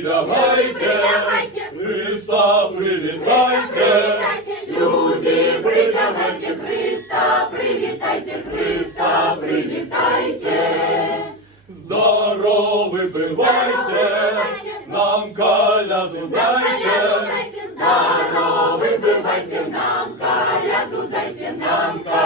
прилягайте, Христа привітайте, Люди, прилягайте, Христа привітайте, Христа привітайте. здоровий бивайте, нам каляду дайте, Здоровий бивайте, нам каляду дайте, нам каляду.